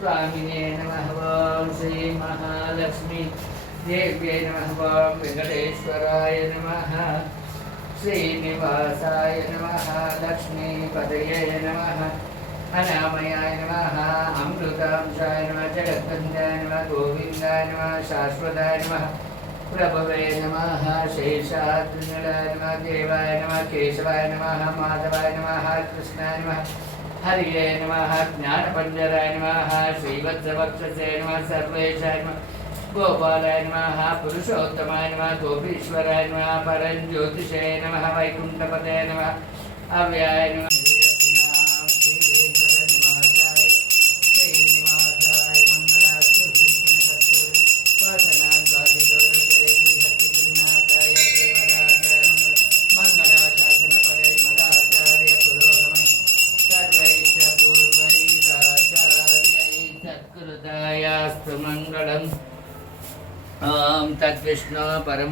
स्वामिने नमः। ओं श्री महालक्ष्मी देव्यै नमः। ओं वेंकटेश्वराय नमः। श्रीनिवासाय नमः। लक्ष्मीपतये नमः। अनामयाय नमः। अमृतांशाय नमः। जगद्वन्द्याय नमः। गोविन्दाय नमः। शाश्वताय नमः। प्रभवे नमः। शेषाद्रिनलाय नमः। देवाय नमः। केशवाय नमः। माधवाय नमः। कृष्णाय नमः। हरिये नमः। ज्ञानपञ्जराय नमः। श्रीवत्सवक्षसे नमः। सर्वेशाय नमः। गोपालाय नमः। पुरुषोत्तमाय नमः। गोपीश्वराय नमः। परञ्ज्योतिषे नमः। वैकुण्ठपते नमः। अव्याय नमः। मंगलम। ओम तद्विष्णु परम